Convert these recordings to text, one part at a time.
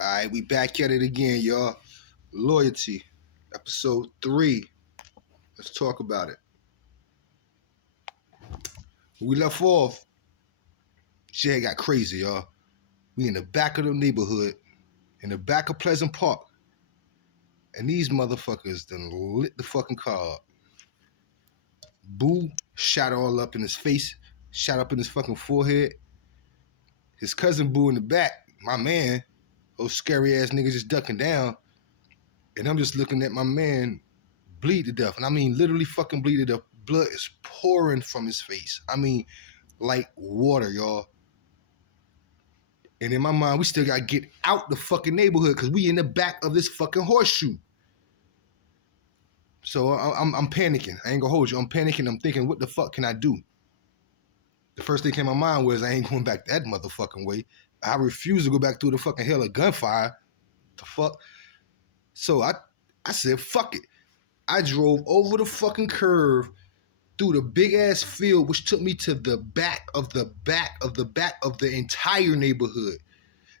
All right, we back at it again, y'all. Loyalty, episode 3. Let's talk about it. When we left off, shit had got crazy, y'all. We in the back of the neighborhood, in the back of Pleasant Park, and these motherfuckers done lit the fucking car up. Boo shot all up in his face, shot up in his fucking forehead. His cousin Boo in the back, my man, those scary ass niggas just ducking down, and I'm just looking at my man bleed to death. And I mean literally fucking bleed to death. Blood is pouring from his face. I mean, like water, y'all. And in my mind, we still gotta get out the fucking neighborhood because we in the back of this fucking horseshoe. So I'm panicking. I ain't gonna hold you. I'm panicking. I'm thinking, what the fuck can I do? The first thing came to my mind was I ain't going back that motherfucking way. I refuse to go back through the fucking hell of gunfire. The fuck? So I said, fuck it. I drove over the fucking curve through the big ass field, which took me to the back of the entire neighborhood,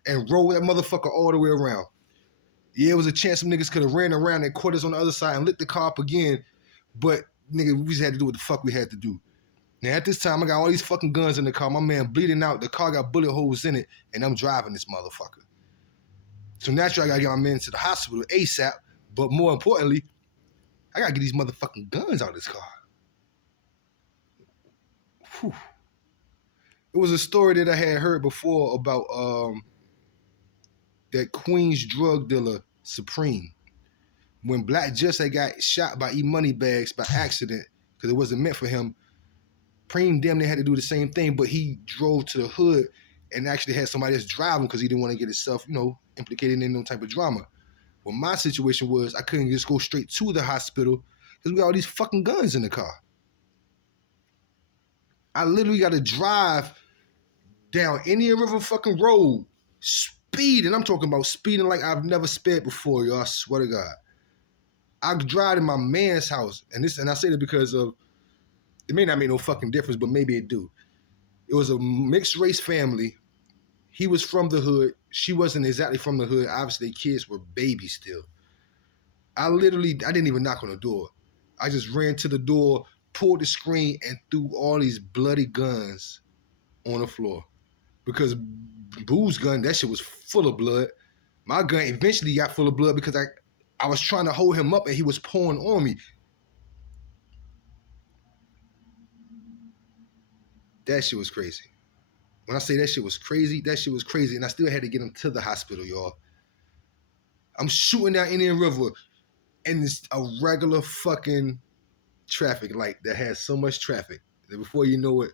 and rolled that motherfucker all the way around. Yeah, it was a chance some niggas could have ran around and caught us on the other side and lit the car up again, but nigga, we just had to do what the fuck we had to do. Now at this time, I got all these fucking guns in the car. My man bleeding out. The car got bullet holes in it, and I'm driving this motherfucker. So naturally, I gotta get my man to the hospital ASAP. But more importantly, I gotta get these motherfucking guns out of this car. Whew. It was a story that I had heard before about that Queens drug dealer Supreme. When Black Just had got shot by E-Money Bags by accident because it wasn't meant for him, Preem damn near had to do the same thing, but he drove to the hood and actually had somebody else drive him because he didn't want to get himself, implicated in no type of drama. Well, my situation was I couldn't just go straight to the hospital because we got all these fucking guns in the car. I literally got to drive down Indian River fucking road, speeding. I'm talking about speeding like I've never sped before, y'all. I swear to God. I drive in my man's house, and I say that because of, it may not make no fucking difference, but maybe it do. It was a mixed race family. He was from the hood. She wasn't exactly from the hood. Obviously, kids were babies still. I didn't even knock on the door. I just ran to the door, pulled the screen, and threw all these bloody guns on the floor. Because Boo's gun, that shit was full of blood. My gun eventually got full of blood because I was trying to hold him up and he was pouring on me. That shit was crazy. When I say that shit was crazy, and I still had to get him to the hospital, y'all. I'm shooting down Indian River, and it's a regular fucking traffic light that has so much traffic that before you know it,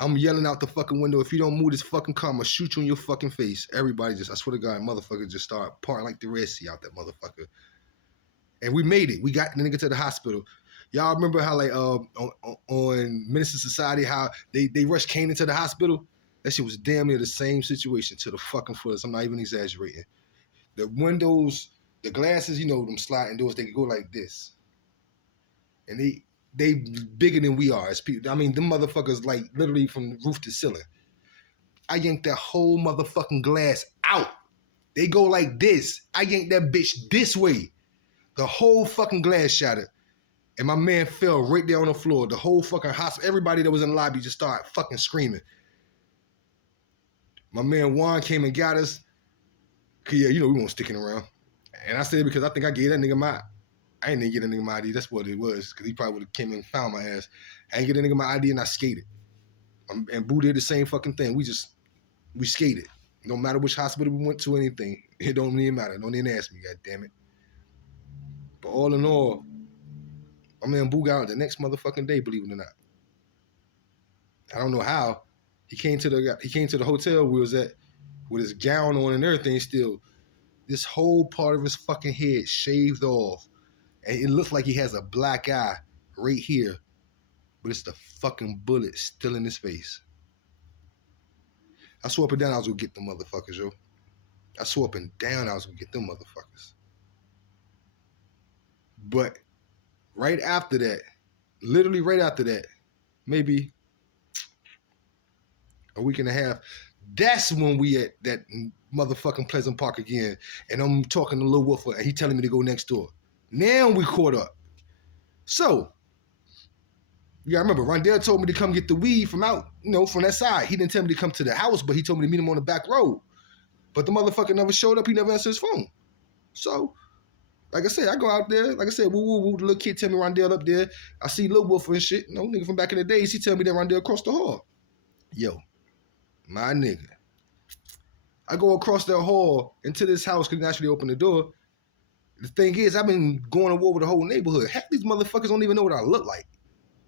I'm yelling out the fucking window, if you don't move this fucking car, I'm gonna shoot you in your fucking face. Everybody I swear to God, motherfucker just start parting like the Red Sea out that motherfucker. And we made it. We got the nigga to the hospital. Y'all remember how like on Menace Society, how they rushed Kane into the hospital? That shit was damn near the same situation to the fucking fullest. I'm not even exaggerating. The windows, the glasses, them sliding doors, they could go like this. And they bigger than we are as people. I mean, them motherfuckers like literally from roof to ceiling. I yanked that whole motherfucking glass out. They go like this. I yanked that bitch this way. The whole fucking glass shattered. And my man fell right there on the floor. The whole fucking hospital, everybody that was in the lobby just started fucking screaming. My man Juan came and got us. Cause yeah, we weren't sticking around. And I said it because I think I gave that nigga I ain't even get that nigga my ID. That's what it was. Cause he probably would have came and found my ass. I ain't get that nigga my ID and I skated. And Boo did the same fucking thing. We skated. No matter which hospital we went to, anything. It don't even matter. Don't even ask me, god damn it. But all in all, my man Boo got out the next motherfucking day, believe it or not. I don't know how. He came to the hotel we was at with his gown on and everything still. This whole part of his fucking head shaved off. And it looks like he has a black eye right here. But it's the fucking bullet still in his face. I swore up and down I was gonna get them motherfuckers, yo. I swore up and down I was gonna get them motherfuckers. But right after that, literally right after that, maybe a week and a half, That's when we at that motherfucking Pleasant Park again. And I'm talking to Lil Wolfer and he telling me to go next door. Now we caught up. So, yeah, I remember Rondell told me to come get the weed from out, from that side. He didn't tell me to come to the house, but he told me to meet him on the back road. But the motherfucker never showed up. He never answered his phone. So, like I said, I go out there. Like I said, woo, woo, woo. The little kid tell me Rondell up there. I see Lil Wolfer and shit. Nigga from back in the days. He tell me that Rondell across the hall. Yo, my nigga. I go across the hall into this house because naturally open the door. The thing is, I've been going to war with the whole neighborhood. Half these motherfuckers don't even know what I look like.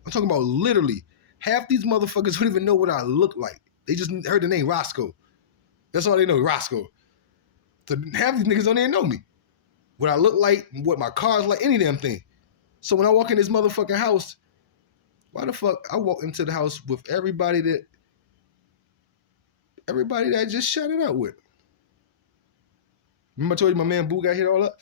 I'm talking about literally. Half these motherfuckers don't even know what I look like. They just heard the name Roscoe. That's all they know, Roscoe. So half these niggas don't even know me. What I look like, what my car's like, any damn thing. So when I walk in this motherfucking house, why the fuck I walk into the house with everybody that I just shut it up with? Remember I told you my man Boo got hit all up?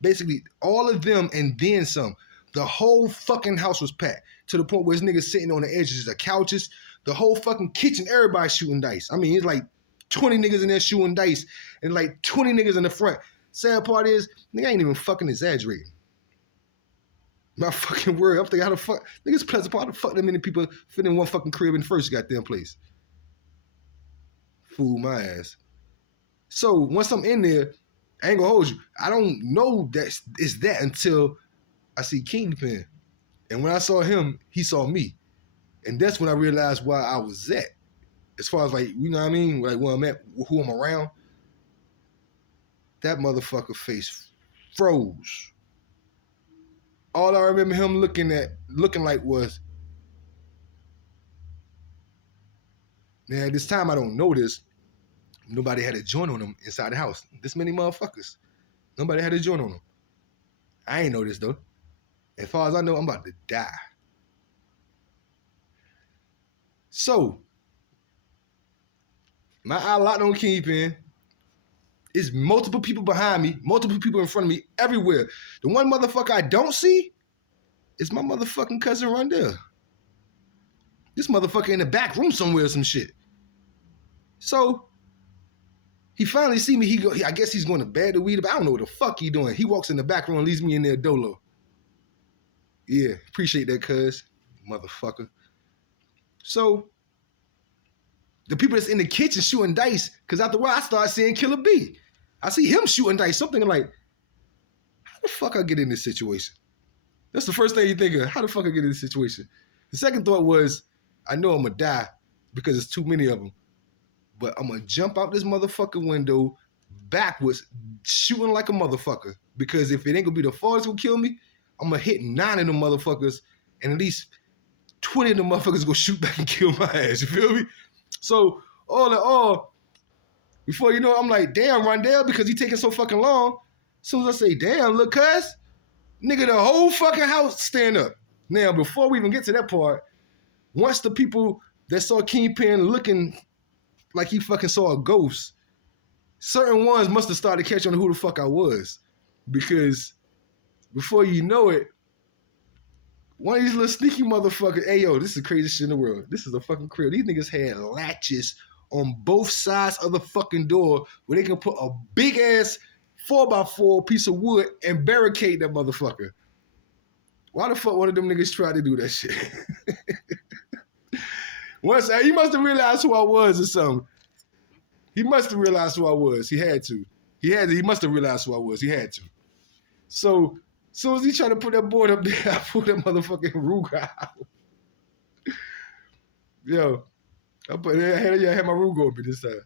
Basically, all of them and then some. The whole fucking house was packed to the point where this niggas sitting on the edges of the couches. The whole fucking kitchen, everybody shooting dice. I mean, it's like 20 niggas in there shooting dice and like 20 niggas in the front. Sad part is, nigga ain't even fucking exaggerating. My fucking word. I'm thinking, how the fuck, niggas Pleasant Park, how the fuck that many people fit in one fucking crib in the first goddamn place? Fool my ass. So once I'm in there, I ain't gonna hold you. I don't know that it's that until I see Kingpin. And when I saw him, he saw me. And that's when I realized where I was at. As far as like, you know what I mean? Like where I'm at, who I'm around. That motherfucker face froze. All I remember him looking like was, now at this time I don't know this. Nobody had a joint on him inside the house. This many motherfuckers. Nobody had a joint on him. I ain't know this though. As far as I know, I'm about to die. So, my eye locked on Kingpin. It's multiple people behind me, multiple people in front of me, everywhere. The one motherfucker I don't see is my motherfucking cousin Rondell. This motherfucker in the back room somewhere or some shit. So, he finally see me. I guess he's going to bag the weed, but I don't know what the fuck he doing. He walks in the back room and leaves me in there dolo. Yeah, appreciate that, cuz. Motherfucker. So, the people that's in the kitchen shooting dice, because after a while I started seeing Killa B. I see him shooting dice, something like, how the fuck I get in this situation? That's the first thing you think of, how the fuck I get in this situation? The second thought was, I know I'm gonna die because there's too many of them, but I'm gonna jump out this motherfucking window backwards, shooting like a motherfucker, because if it ain't gonna be the farthest gonna kill me, I'm gonna hit 9 of them motherfuckers, and at least 20 of them motherfuckers gonna shoot back and kill my ass, you feel me? So, all in all, before you know it, I'm like, damn, Rondell, because he taking so fucking long. As soon as I say, damn, look, cuz, nigga, the whole fucking house stand up. Now, before we even get to that part, once the people that saw Kingpin looking like he fucking saw a ghost, certain ones must have started catching on who the fuck I was. Because before you know it, one of these little sneaky motherfuckers, hey yo, this is the craziest shit in the world. This is a fucking crib. These niggas had latches on both sides of the fucking door where they can put a big ass 4x4 piece of wood and barricade that motherfucker. Why the fuck one of them niggas tried to do that shit? Once he must have realized who I was or something. He must have realized who I was. He had to. He must have realized who I was. He had to. So, as soon as he tried to put that board up there, I pulled that motherfucking Ruger out. Yo, I had my Ruger on me this time.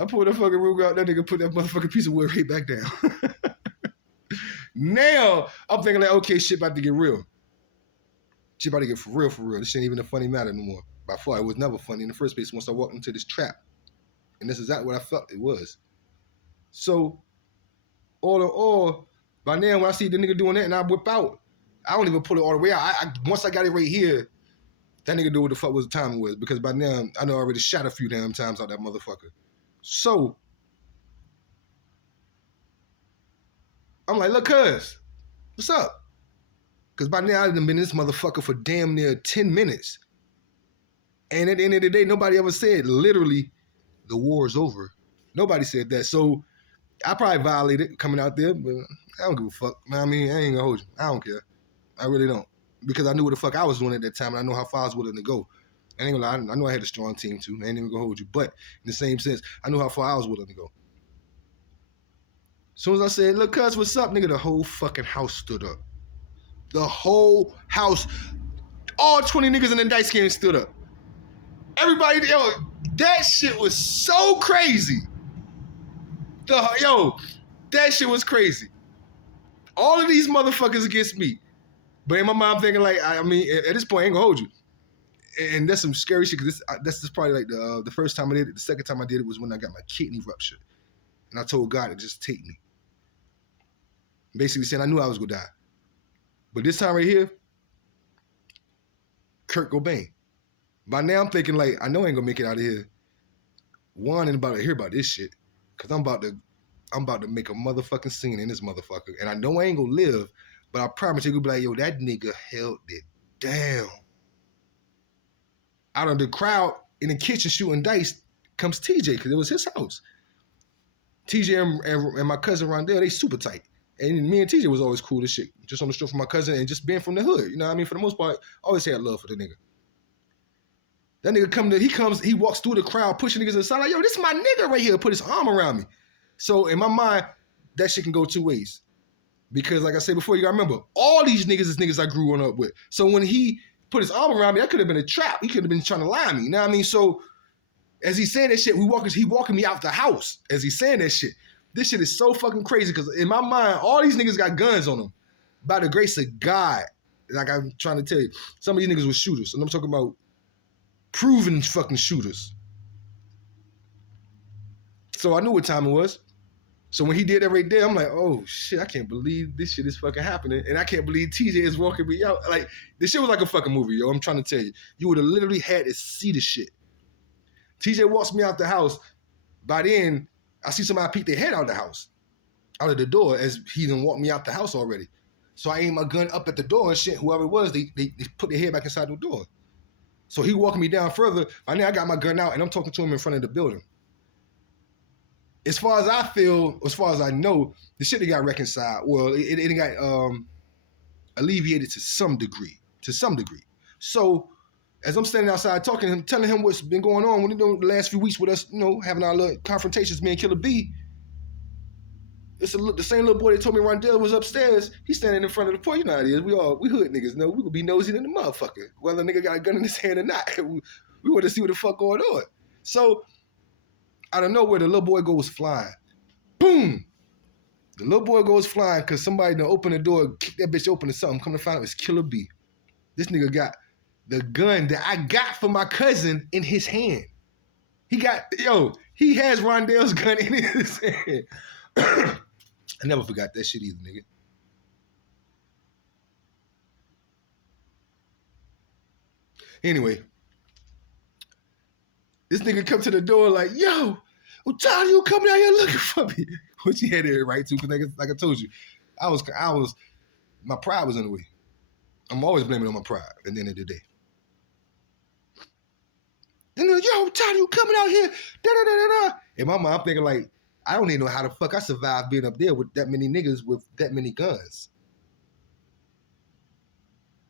I pulled that fucking Ruger out, that nigga put that motherfucking piece of wood right back down. Now, I'm thinking like, okay, shit about to get real. Shit about to get for real, for real. This ain't even a funny matter no more. By far, it was never funny in the first place once I walked into this trap. And this is exactly what I felt it was. So, all in all, by now, when I see the nigga doing that and I whip out, I don't even pull it all the way out. Once I got it right here, that nigga knew what the fuck was the time was. Because by now, I know I already shot a few damn times out that motherfucker. So, I'm like, look, cuz, what's up? Because by now, I've been in this motherfucker for damn near 10 minutes. And at the end of the day, nobody ever said, literally, the war is over. Nobody said that. So I probably violated coming out there, but I don't give a fuck. I mean, I ain't gonna hold you. I don't care. I really don't. Because I knew what the fuck I was doing at that time, and I know how far I was willing to go. I ain't gonna lie, I know I had a strong team too. I ain't even gonna hold you. But in the same sense, I knew how far I was willing to go. As soon as I said, look, cuz, what's up, nigga, the whole fucking house stood up. The whole house, all 20 niggas in the dice game stood up. Everybody, yo, that shit was so crazy. That shit was crazy. All of these motherfuckers against me. But in my mind, I'm thinking like, I mean, at this point, I ain't gonna hold you. And that's some scary shit, because that's just probably like the first time I did it. The second time I did it was when I got my kidney ruptured. And I told God to just take me. Basically saying I knew I was gonna die. But this time right here, Kurt Cobain. By now I'm thinking like, I know I ain't gonna make it out of here. One, ain't about to hear about this shit. Cause I'm about to make a motherfucking scene in this motherfucker. And I know I ain't gonna live, but I promise you, gonna be like, yo, that nigga held it down. Out of the crowd in the kitchen shooting dice comes TJ, because it was his house. TJ and my cousin Rondell, they super tight. And me and TJ was always cool as shit. Just on the street from my cousin and just being from the hood. You know what I mean? For the most part, I always had love for the nigga. That nigga he walks through the crowd, pushing niggas aside, like, yo, this is my nigga right here, put his arm around me. So in my mind, that shit can go two ways. Because like I said before, you gotta remember, all these niggas is niggas I grew up with. So when he put his arm around me, that could have been a trap. He could have been trying to lie me. You know what I mean? So as he's saying that shit, he walking me out the house as he's saying that shit. This shit is so fucking crazy, because in my mind, all these niggas got guns on them. By the grace of God, like I'm trying to tell you, some of these niggas were shooters. And I'm talking about proven fucking shooters. So I knew what time it was. So when he did that right there, I'm like, oh shit, I can't believe this shit is fucking happening. And I can't believe TJ is walking me out. Like, this shit was like a fucking movie, yo. I'm trying to tell you. You would have literally had to see the shit. TJ walks me out the house. By then, I see somebody peek their head out of the house, out of the door, as he done walked me out the house already. So I aimed my gun up at the door and shit. Whoever it was, they put their head back inside the door. So he walking me down further. By now I got my gun out and I'm talking to him in front of the building. As far as I feel, as far as I know, the shit that got reconciled. Well, it got alleviated to some degree. So as I'm standing outside talking to him, telling him what's been going on, the last few weeks with us, having our little confrontations, me and Killa B, the same little boy that told me Rondell was upstairs. He's standing in front of the porch. You know how it is. We hood niggas. We gonna be nosy than the motherfucker, whether a nigga got a gun in his hand or not. We want to see what the fuck going on. So out of nowhere, the little boy goes flying. Boom! The little boy goes flying because somebody done opened the door, kicked that bitch open or something. Come to find out it's Killa B. This nigga got the gun that I got for my cousin in his hand. He has Rondell's gun in his hand. I never forgot that shit either, nigga. Anyway, this nigga come to the door like, yo, John, you coming out here looking for me? Which he had it right to, because like I told you, my pride was in the way. I'm always blaming it on my pride at the end of the day. And then, yo, John, you coming out here? Da-da-da-da-da. In my mind, I'm thinking like, I don't even know how the fuck I survived being up there with that many niggas with that many guns.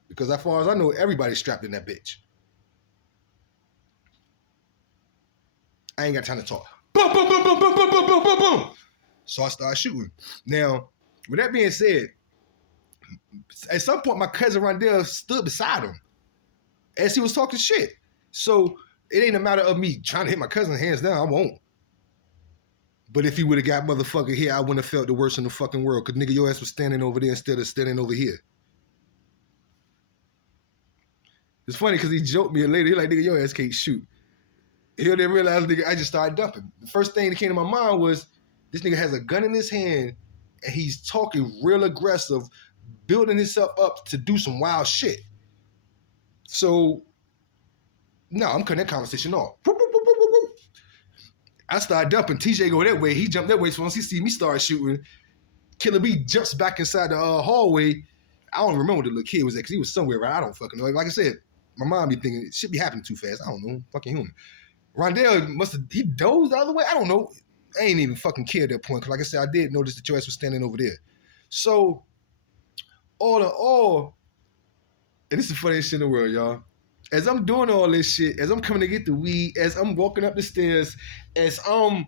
Because as far as I know, everybody's strapped in that bitch. I ain't got time to talk. Boom, boom, boom, boom, boom, boom, boom, boom, boom, boom. So I started shooting. Now, with that being said, at some point, my cousin Rondell stood beside him as he was talking shit. So it ain't a matter of me trying to hit my cousin hands down. I won't. But if he would have got motherfucker here, I wouldn't have felt the worst in the fucking world. Because nigga, your ass was standing over there instead of standing over here. It's funny because he joked me later. He like, nigga, your ass can't shoot. He didn't realize, nigga, I just started dumping. The first thing that came to my mind was, this nigga has a gun in his hand and he's talking real aggressive, building himself up to do some wild shit. So, no, I'm cutting that conversation off. I started dumping. TJ go that way. He jumped that way. So once he see me start shooting, Killa B jumps back inside the hallway. I don't remember where the little kid was at because he was somewhere, right? I don't fucking know. Like I said, my mom be thinking, shit be happening too fast. I don't know. Fucking human. Rondell he dozed the other way. I don't know. I ain't even fucking care at that point. Cause like I said, I did notice that your ass was standing over there. So, all in all, and this is the funniest shit in the world, y'all. As I'm doing all this shit, as I'm coming to get the weed, as I'm walking up the stairs, as I'm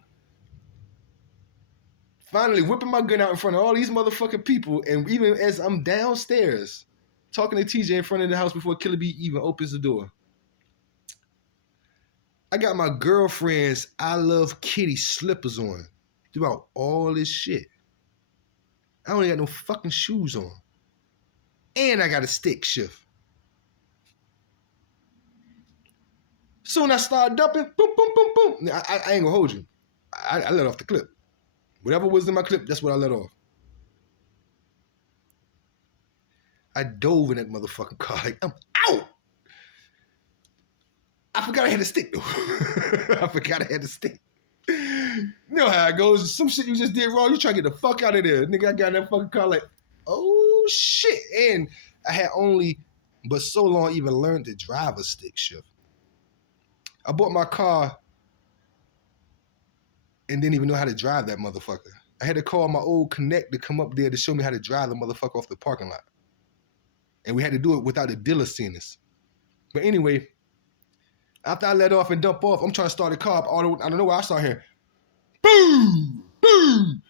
finally whipping my gun out in front of all these motherfucking people, and even as I'm downstairs talking to TJ in front of the house before Killa B even opens the door, I got my girlfriend's I Love Kitty slippers on throughout all this shit. I don't even got no fucking shoes on. And I got a stick shift. Soon I start dumping, boom, boom, boom, boom. I ain't gonna hold you. I let off the clip. Whatever was in my clip, that's what I let off. I dove in that motherfucking car like, I'm out. I forgot I had a stick, though. I forgot I had a stick. You know how it goes. Some shit you just did wrong, you try to get the fuck out of there. Nigga, I got in that fucking car like, oh, shit. And I had only, but so long, even learned to drive a stick shift. I bought my car and didn't even know how to drive that motherfucker. I had to call my old connect to come up there to show me how to drive the motherfucker off the parking lot. And we had to do it without a dealer seeing us. But anyway, after I let off and dump off, I'm trying to start the car up. I don't know where I start hearing, boom, boom.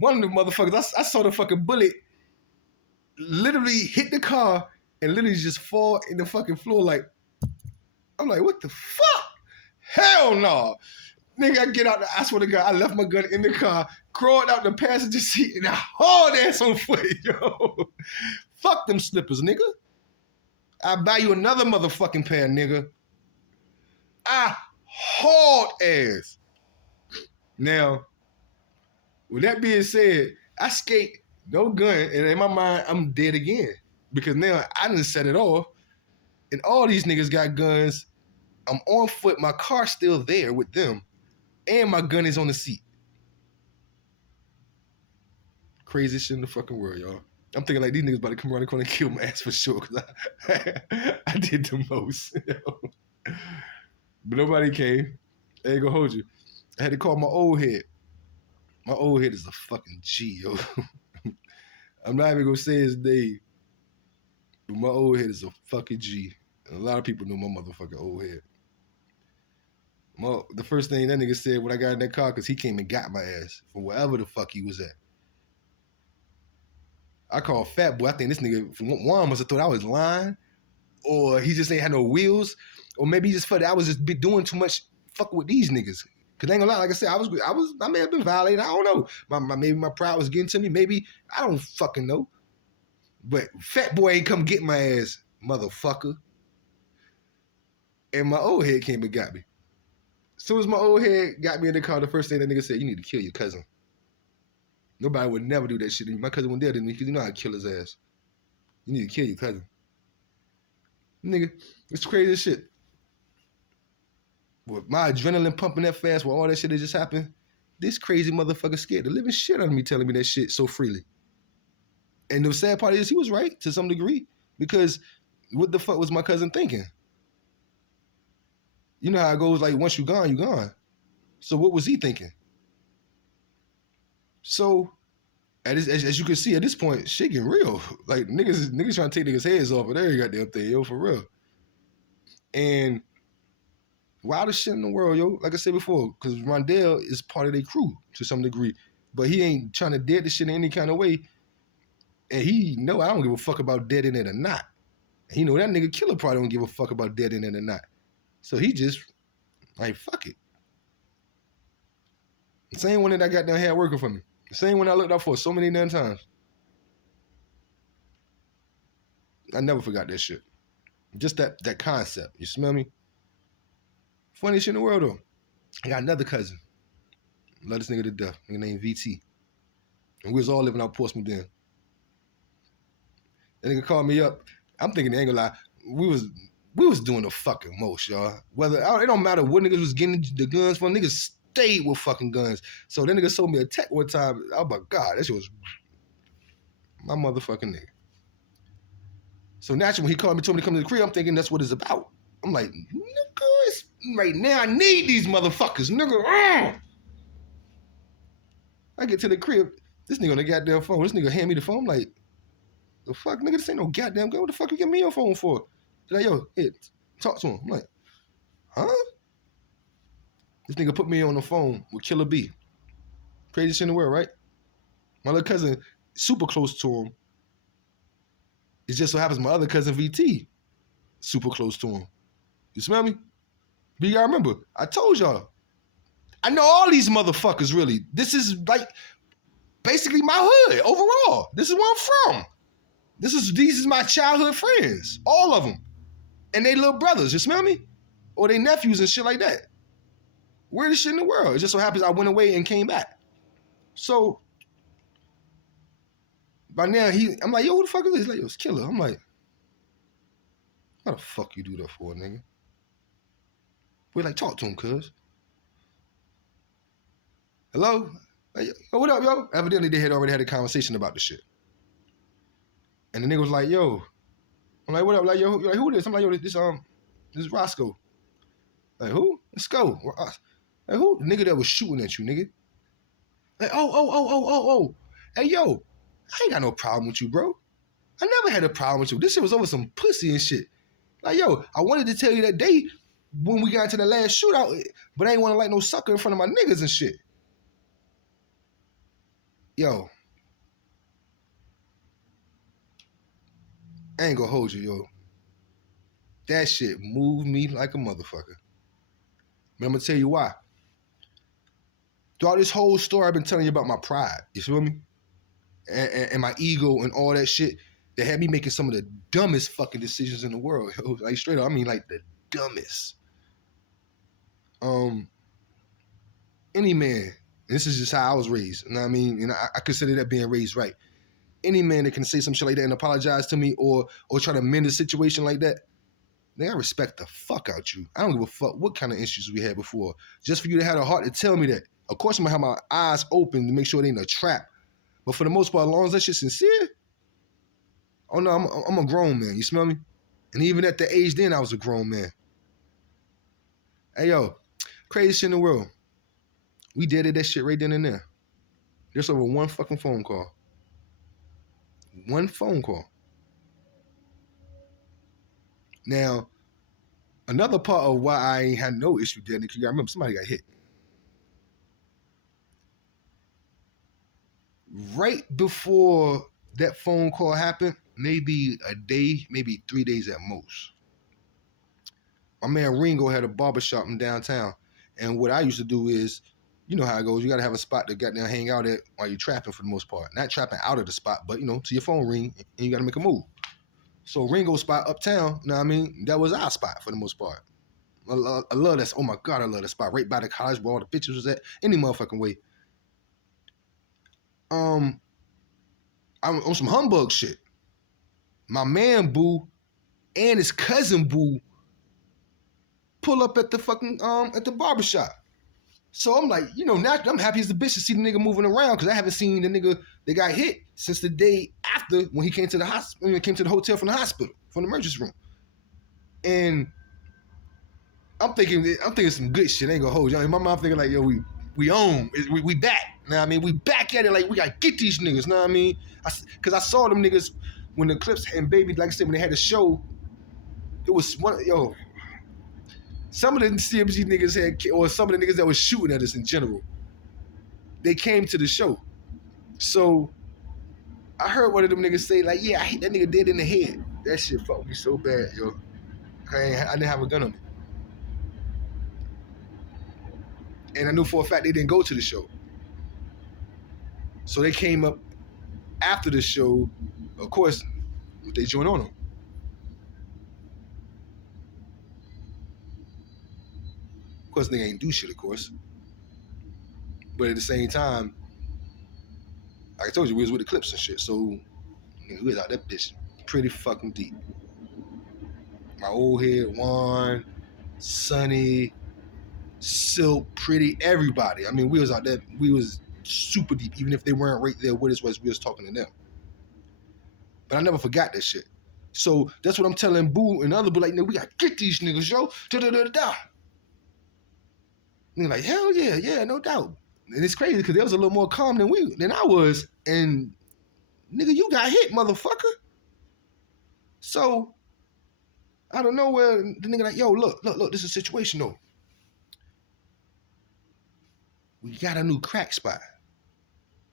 One of the motherfuckers, I saw the fucking bullet literally hit the car and literally just fall in the fucking floor like, I'm like, what the fuck? Hell no. Nigga, I get out, I swear to God, I left my gun in the car, crawled out the passenger seat, and I hauled ass on foot, yo. Fuck them slippers, nigga. I'll buy you another motherfucking pair, nigga. I hauled ass. Now, with that being said, I skate, no gun, and in my mind, I'm dead again. Because now I done set it off, and all these niggas got guns. I'm on foot, my car's still there with them, and my gun is on the seat. Craziest shit in the fucking world, y'all. I'm thinking like these niggas about to come around the corner and kill my ass for sure, because I did the most. But nobody came. I ain't gonna hold you. I had to call my old head. My old head is a fucking G, yo. I'm not even gonna say his name, but my old head is a fucking G. And a lot of people know my motherfucking old head. The first thing that nigga said when I got in that car, because he came and got my ass from wherever the fuck he was at. I called Fat Boy. I think this nigga, one, must have thought I was lying, or he just ain't had no wheels, or maybe he just felt that I was just doing too much fucking with these niggas. Cause I ain't gonna lie, like I said, I may have been violated. I don't know. Maybe my pride was getting to me. Maybe I don't fucking know. But Fat Boy ain't come get my ass, motherfucker. And my old head came and got me. As soon as my old head got me in the car, the first thing that nigga said, you need to kill your cousin. Nobody would never do that shit. My cousin went there to me because you know how to kill his ass. You need to kill your cousin. Nigga, it's crazy as shit. With my adrenaline pumping that fast, with all that shit that just happened, this crazy motherfucker scared the living shit out of me telling me that shit so freely. And the sad part is he was right to some degree, because what the fuck was my cousin thinking? You know how it goes, like once you gone, you gone. So what was he thinking? So as you can see at this point, shit getting real. Like niggas trying to take niggas' heads off of every goddamn thing, yo, for real. And wildest shit in the world, yo. Like I said before, because Rondell is part of their crew to some degree, but he ain't trying to dead the shit in any kind of way. And he know I don't give a fuck about dead in it or not. He know that nigga Killa probably don't give a fuck about dead in it or not. So he just like fuck it. The same one that I got down here working for me. The same one I looked out for so many damn times. I never forgot that shit. Just that concept. You smell me? Funniest shit in the world though. I got another cousin. Love this nigga to death. Nigga named VT. And we was all living out Portsmouth then. That nigga called me up. I'm thinking, ain't gonna lie, we was doing the fucking most, y'all. It don't matter what niggas was getting the guns from, niggas stayed with fucking guns. So that nigga sold me a tech one time. Oh my God, that shit was my motherfucking nigga. So naturally, when he called me, told me to come to the crib, I'm thinking that's what it's about. I'm like, nigga, it's right now I need these motherfuckers, nigga. I get to the crib, this nigga on the goddamn phone. This nigga hand me the phone. I'm like, the fuck, nigga, this ain't no goddamn gun. What the fuck you give me your phone for? He's like, yo, here, talk to him. I'm like, huh? This nigga put me on the phone with Killa B. Craziest shit in the world, right? My little cousin, super close to him. It just so happens my other cousin VT, super close to him. You smell me? But you gotta remember, I told y'all, I know all these motherfuckers really. This is like basically my hood overall. This is where I'm from. These is my childhood friends, all of them. And they little brothers, you smell me? Or they nephews and shit like that. Weirdest shit in the world. It just so happens I went away and came back. So by now I'm like, yo, who the fuck is this? He's like, yo, it's Killa. I'm like, how the fuck you do that for, nigga? We're like, talk to him, cuz. Hello? Like, yo, what up, yo? Evidently they had already had a conversation about the shit. And the nigga was like, yo. I'm like, what up? Like, yo, like, who this? I'm like, yo, this is Roscoe. Like, who? Let's go. Like, who? The nigga that was shooting at you, nigga. Like, oh. Hey, yo, I ain't got no problem with you, bro. I never had a problem with you. This shit was over some pussy and shit. Like, yo, I wanted to tell you that day when we got into the last shootout, but I ain't want to like no sucker in front of my niggas and shit. Yo. I ain't gonna hold you, yo. That shit moved me like a motherfucker. But I'm gonna tell you why. Throughout this whole story, I've been telling you about my pride. You feel me? And my ego and all that shit that had me making some of the dumbest fucking decisions in the world. Like straight up, I mean like the dumbest. Any man, and this is just how I was raised. You know what I mean? And I consider that being raised right. Any man that can say some shit like that and apologize to me or try to mend a situation like that, I respect the fuck out you. I don't give a fuck what kind of issues we had before. Just for you to have the heart to tell me that. Of course, I'm gonna have my eyes open to make sure it ain't a trap. But for the most part, as long as that shit's sincere, oh no, I'm a grown man. You smell me? And even at the age then, I was a grown man. Hey yo, crazy shit in the world. We did that shit right then and there. Just over one fucking phone call. One phone call. Now, another part of why I ain't had no issue there, because you gotta remember somebody got hit. Right before that phone call happened, maybe a day, maybe 3 days at most, my man Ringo had a barbershop in downtown. And what I used to do is, you know how it goes, you gotta have a spot to get down hang out at while you're trapping for the most part. Not trapping out of the spot, but you know, till your phone ring and you gotta make a move. So Ringo's spot uptown, you know what I mean? That was our spot for the most part. I love that. Oh my God, I love that spot. Right by the college where all the pictures was at. Any motherfucking way. I'm on some humbug shit. My man Boo and his cousin Boo pull up at the fucking at the barbershop. So I'm like, you know, I'm happy as the bitch to see the nigga moving around because I haven't seen the nigga that got hit since the day after when he came to the hospital, when he came to the hotel from the hospital, from the emergency room. And I'm thinking some good shit. I ain't gonna hold you. In my mind, thinking like, yo, we own, we back. You know what I mean? We back at it. Like we gotta get these niggas. You know what I mean? Because I saw them niggas when the Clips and Baby, like I said, when they had a show. It was one, yo. Some of the CMG niggas had, or some of the niggas that was shooting at us in general, they came to the show. So I heard one of them niggas say like, yeah, I hit that nigga dead in the head. That shit fucked me so bad, yo. I didn't have a gun on me. And I knew for a fact they didn't go to the show. So they came up after the show, of course, they joined on them. Of course, they ain't do shit, of course. But at the same time, like I told you, we was with the Clips and shit. So we was out that bitch pretty fucking deep. My old head, Juan, Sonny, Silk, Pretty, everybody. I mean, we was out there, we was super deep, even if they weren't right there with us as we was talking to them. But I never forgot that shit. So that's what I'm telling Boo and other Boo, like, we gotta get these niggas, yo. Da-da-da-da-da. And they're like, hell yeah, no doubt. And it's crazy because they was a little more calm than I was. And nigga, you got hit, motherfucker. So out of nowhere, the nigga like, yo, look, this is a situation though. We got a new crack spot.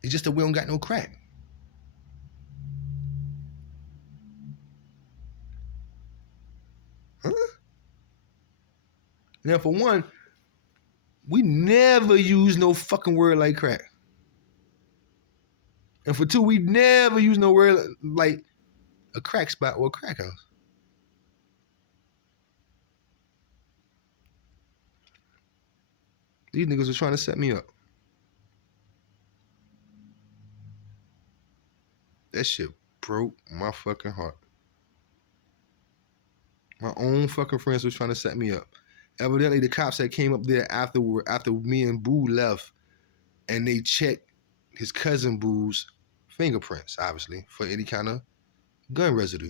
It's just that we don't got no crack. Huh? Now, for one, we never use no fucking word like crack. And for two, we never use no word like a crack spot or a crack house. These niggas are trying to set me up. That shit broke my fucking heart. My own fucking friends was trying to set me up. Evidently, the cops that came up there after me and Boo left, and they checked his cousin Boo's fingerprints, obviously, for any kind of gun residue.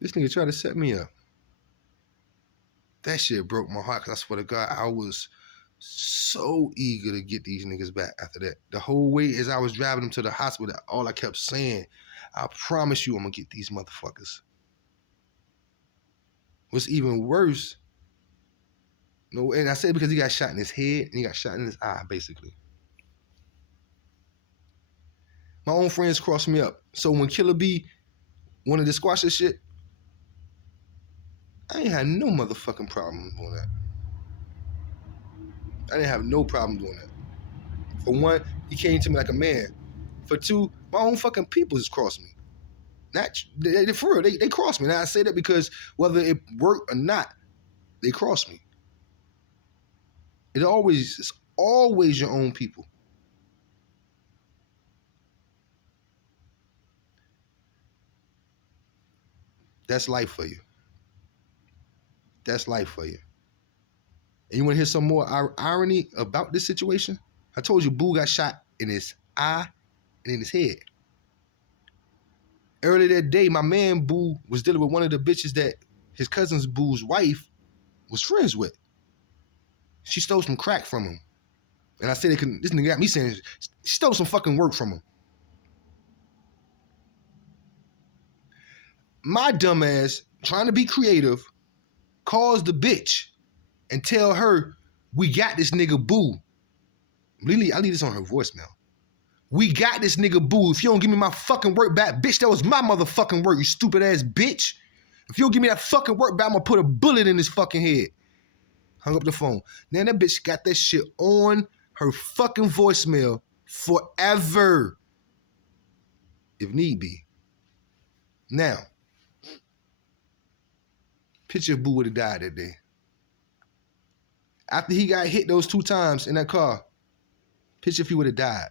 This nigga tried to set me up. That shit broke my heart, because I swear to God, I was so eager to get these niggas back after that. The whole way as I was driving them to the hospital, all I kept saying, I promise you I'm gonna get these motherfuckers. What's even worse, no, and I said because he got shot in his head and he got shot in his eye, basically. My own friends crossed me up. So when Killa B wanted to squash this shit, I ain't had no motherfucking problem doing that. I didn't have no problem doing that. For one, he came to me like a man. For two, my own fucking people just crossed me. They for real, they crossed me. Now I say that because whether it worked or not, they crossed me. It's always your own people. That's life for you. That's life for you. And you want to hear some more irony about this situation? I told you Boo got shot in his eye and in his head. Earlier that day, my man Boo was dealing with one of the bitches that his cousin's Boo's wife was friends with. She stole some crack from him. And I said, this nigga got me saying, she stole some fucking work from him. My dumb ass, trying to be creative, calls the bitch and tell her, we got this nigga Boo. Lily, I leave this on her voicemail. We got this nigga Boo. If you don't give me my fucking work back, bitch, that was my motherfucking work, you stupid ass bitch. If you don't give me that fucking work back, I'm gonna put a bullet in his fucking head. Hung up the phone. Now that bitch got that shit on her fucking voicemail forever, if need be. Now, picture if Boo would have died that day. After he got hit those 2 times in that car, picture if he would have died.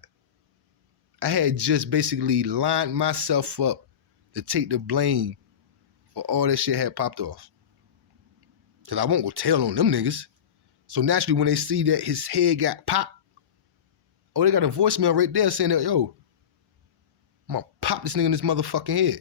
I had just basically lined myself up to take the blame for all that shit had popped off. Because I won't go tell on them niggas. So naturally, when they see that his head got popped, oh, they got a voicemail right there saying that, yo, I'm gonna pop this nigga in his motherfucking head.